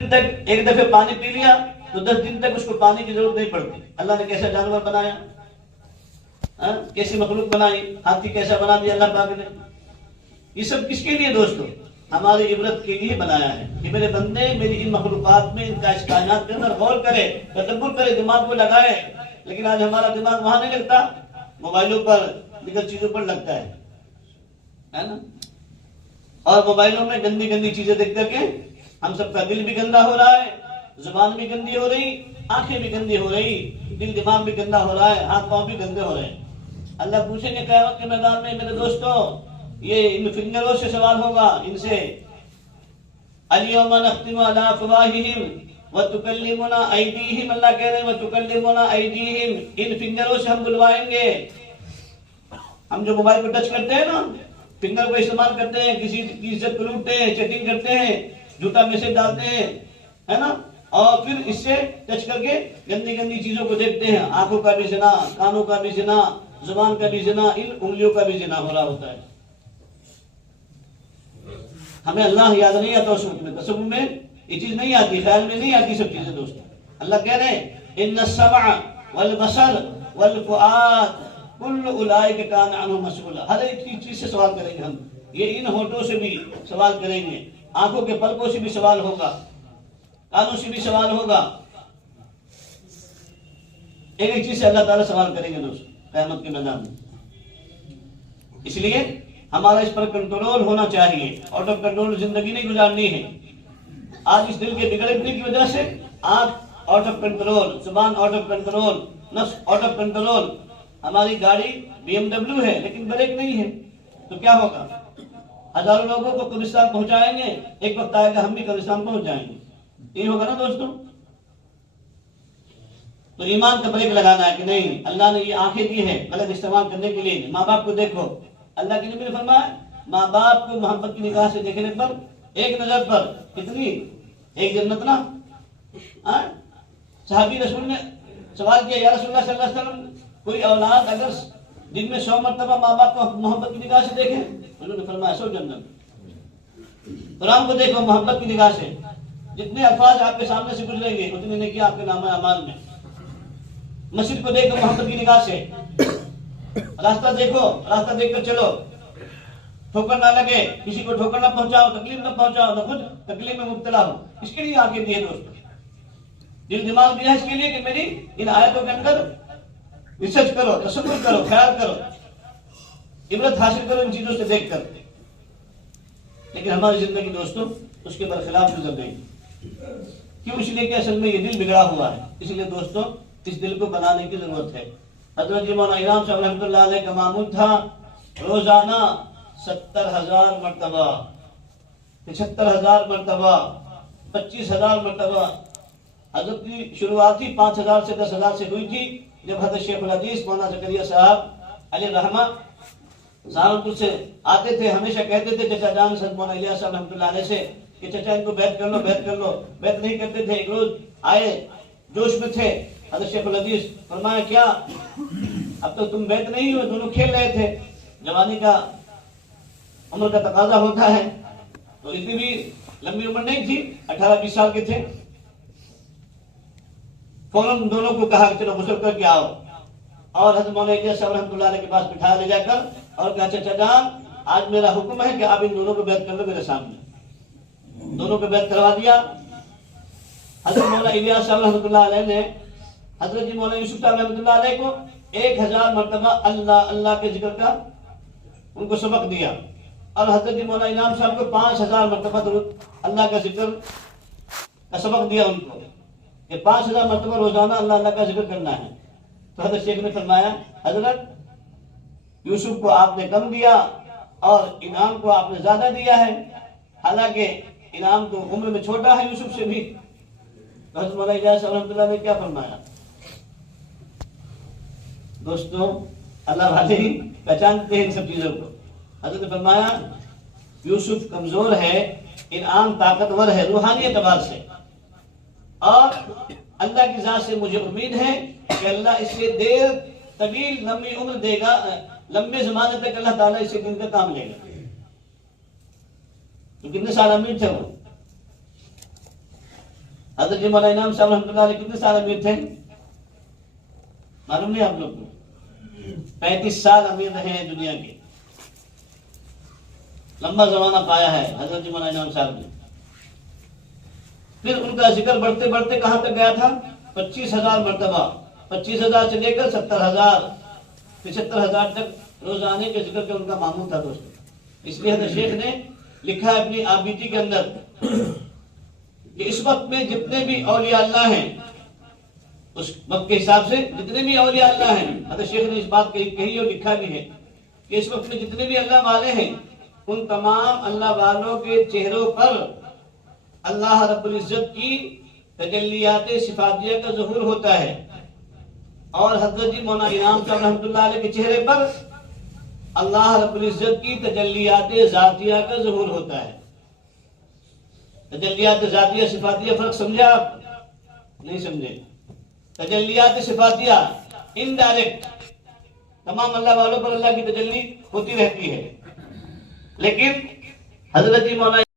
تک ایک دفعہ پانی پی لیا تو 10 دن تک اس کو پانی کی ضرورت نہیں پڑتی. اللہ نے کیسا جانور بنایا، کیسی مخلوق بنائی، ہاتھی کیسا بنا دیا اللہ پاک نے. یہ سب کس کے لیے دوستو؟ ہماری عبرت کے لیے بنایا ہے کہ میرے بندے میری ان مخلوقات میں، ان کا اس کائنات کے اندر غور کرے، تدبر کرے، دماغ کو لگائے. لیکن آج ہمارا دماغ وہاں نہیں لگتا، موبائلوں پر، دیگر چیزوں پر لگتا ہے نا. اور موبائلوں میں گندی گندی چیزیں دیکھ کر کے ہم سب کا دل بھی گندا ہو رہا ہے، زبان بھی گندی ہو رہی، آنکھیں بھی گندی ہو رہی، دل دماغ بھی گندا ہو رہا ہے، ہاتھ پاؤں بھی گندے ہو رہے ہیں. اللہ پوچھیں گے قیامت کے میدان میں میرے دوستو، یہ ان فنگروں سے سوال ہوگا، ان سے. الیوم نختم علی افواہہم وتکلمنا ایدیہم، اللہ کہہ رہے ہیں وتکلمنا ایدیہم، ان فنگروں سے ہم بلوائیں گے. ہم جو موبائل کو ٹچ کرتے ہیں نا، فنگر کو استعمال کرتے ہیں، کسی کی عزت کو لوٹتے ہیں، چیٹنگ کرتے ہیں، جھوٹا میسج ڈالتے ہیں، ہے نا، اور پھر اس سے ٹچ کر کے گندی گندی چیزوں کو دیکھتے ہیں. آنکھوں کا بھی زنا، کانوں کا بھی زنا، زبان کا بھی زنا، ان انگلیوں کا بھی زنا ہو رہا ہوتا ہے. ہمیں اللہ یاد نہیں آتا اس وقت میں، تصور میں یہ چیز نہیں آتی، خیال میں نہیں آتی سب چیزیں دوستوں. اللہ کہہ رہے ہیں ان السمع والبصر والفؤاد کل اولئک کان عنہ مسئولا. ہر ایک چیز سے سوال کریں گے ہم. یہ ان ہونٹوں سے بھی سوال کریں گے، آنکھوں کے پلکوں سے بھی سوال ہوگا، کانوں سے بھی سوال ہوگا. ایک ایک چیز سے اللہ تعالیٰ سوال کریں گے دوست قیامت کے میدان میں. اس لیے ہمارا اس پر کنٹرول ہونا چاہیے. آؤٹ آف کنٹرول زندگی نہیں گزارنی ہے. آج اس دل کے بگڑنے کی وجہ سے آنکھ آؤٹ آف کنٹرول، زبان آؤٹ آف کنٹرول، نفس آؤٹ آف کنٹرول. ہماری گاڑی BMW ہے لیکن بریک نہیں ہے، تو کیا ہوگا؟ ہزاروں لوگوں کو قبرستان پہنچائیں گے، ایک وقت آئے گا ہم بھی قبرستان پہنچ جائیں گے. یہ ہوگا نا دوستوں. تو ایمان کا بریک لگانا ہے کہ نہیں، اللہ نے یہ آنکھیں دی ہے غلط استعمال کرنے کے لیے. ماں باپ کو دیکھو، اللہ کے نبی نے فرمایا ماں باپ کو محبت کی نگاہ سے دیکھنے پر، ایک نظر پر کتنی، ایک جنت نا. صحابی رسول نے سوال کیا یا رسول اللہ صلی اللہ علیہ وسلم، کوئی اولاد اگر دن میں 100 مرتبہ ماں باپ کو محبت کی نگاہ سے دیکھے؟ انہوں نے فرمایا 100 جنت. قرآن کو دیکھو محبت کی نگاہ سے، جتنے الفاظ آپ کے سامنے سے گزریں گے اتنے نیکی آپ کے نامہ اعمال میں. مسجد کو دیکھو محبت کی نگاہ سے، راستہ دیکھو، راستہ دیکھ کر چلو، ٹھوکر نہ لگے، کسی کو ٹھوکر نہ پہنچاؤ، تکلیف نہ پہنچاؤ، نہ خود تکلیف میں مبتلا ہو. اس کے لیے آنکھیں دی ہے دوستوں، دل دماغ دیا ہے اس کے لیے کہ میری ان آیتوں کے اندر ریسرچ کرو، تصور کرو، خیال کرو، عبرت حاصل کرو ان چیزوں سے دیکھ کر. لیکن ہماری زندگی دوستوں اس کے برخلاف گزر گئی. کیوں؟ اس لیے کہ اصل میں یہ دل بگڑا ہوا ہے. اس لیے دوستوں اس دل کو بنانے کی ضرورت ہے. حضرت جی مولانا انعام صاحب رحمۃ اللہ علیہ کا معمول تھا روزانہ 70,000 مرتبہ، 75,000 مرتبہ، 25,000 مرتبہ. حضرت کی شروعاتی 5,000 سے 10,000 سے ہوئی تھی. جب حضرت شیخ الحدیث مولانا زکریا صاحب علیہ رحمہ سہارنپور سے آتے تھے، ہمیشہ کہتے تھے چچا جان حضرت مولانا الیاس صاحب رحمۃ اللہ علیہ سے کہ چچا ان کو بیعت کر لو، بیعت کر لو. بیعت نہیں کرتے تھے. ایک روز آئے، جوش میں تھے. حضرت شیخ الحدیث فرمایا کیا اب تو تم بیعت نہیں ہو؟ دونوں کھیل رہے تھے. جوانی کا، عمر کا تقاضا ہوتا ہے، تو اتنی بھی لمبی عمر نہیں تھی، 18-20 سال کے تھے. فوراً دونوں کو کہا کہ چلو غسل کر کے آؤ، اور حضرت مولانا الیاس صاحب رحمۃ اللہ علیہ کے پاس بٹھا لے جا کر اور کہا چچا جان آج میرا حکم ہے کہ آپ ان دونوں کو بیعت کر لو میرے سامنے. دونوں کو بیعت کروا دیا. حضرت مولانا الیاس صاحب رحمۃ اللہ علیہ نے حضرت جی مولانا یوسف صاحب رحمۃ اللہ علیہ کو 1,000 مرتبہ اللہ اللہ کے ذکر کا ان کو سبق دیا، اور حضرت جی مولانا انعام صاحب کو 5,000 مرتبہ درود اللہ کا ذکر کا سبق دیا ان کو کہ 5,000 مرتبہ روزانہ اللہ اللہ کا ذکر کرنا ہے. تو حضرت شیخ نے فرمایا حضرت یوسف کو آپ نے کم دیا اور انعام کو آپ نے زیادہ دیا ہے، حالانکہ انعام تو عمر میں چھوٹا ہے یوسف سے بھی. تو حضرت مولانا الیاس صاحب رحمۃ اللہ نے کیا فرمایا؟ دوستوں اللہ والے ہی پہچانتے ہیں ان سب چیزوں کو. حضرت نے فرمایا یوسف کمزور ہے، انعام طاقتور ہے روحانی اعتبار سے، اور اللہ کی ذات سے مجھے امید ہے کہ اللہ اس سے دیر طویل لمبی عمر دے گا، لمبے زمانے تک اللہ تعالیٰ اس سے دن کا کام لے گا. تو کتنے سال امید تھے وہ؟ حضرت جی مولانا انعام صاحب رحمۃ اللہ علیہ کتنے سال امیر تھے معلوم نہیں آپ لوگ کو؟ 35 سال امیر رہے ہیں دنیا کے، لمبا زمانہ پایا ہے حضرت جی مولانا انعام صاحب نے۔ پھر ان کا ذکر بڑھتے بڑھتے کہاں تک گیا تھا؟ 25,000 مرتبہ، 25,000 سے لے کر 70,000 75,000 تک روزانے کے ذکر کا ان کا معمول تھا دوستوں۔ اس لیے حضرت شیخ نے لکھا ہے اپنی آبیتی کے اندر کہ اس وقت میں جتنے بھی اولیاء اللہ ہیں، اس وقت کے حساب سے جتنے بھی اولیاء اللہ ہیں، حضرت شیخ نے اس بات کہی اور لکھا بھی ہے کہ اس وقت میں جتنے بھی اللہ والے ہیں، ان تمام اللہ والوں کے چہروں پر اللہ رب العزت کی تجلیات صفاتیہ کا ظہور ہوتا ہے، اور حضرت جی مولانا انعام صاحب رحمۃ اللہ علیہ کے چہرے پر اللہ رب العزت کی تجلیات ذاتیہ کا ظہور ہوتا ہے۔ تجلیات ذاتیہ صفاتیہ فرق سمجھے آپ؟ نہیں سمجھے؟ تجلیات صفاتیہ انڈائریکٹ تمام اللہ والوں پر اللہ کی تجلی ہوتی رہتی ہے، لیکن حضرت جی مولانا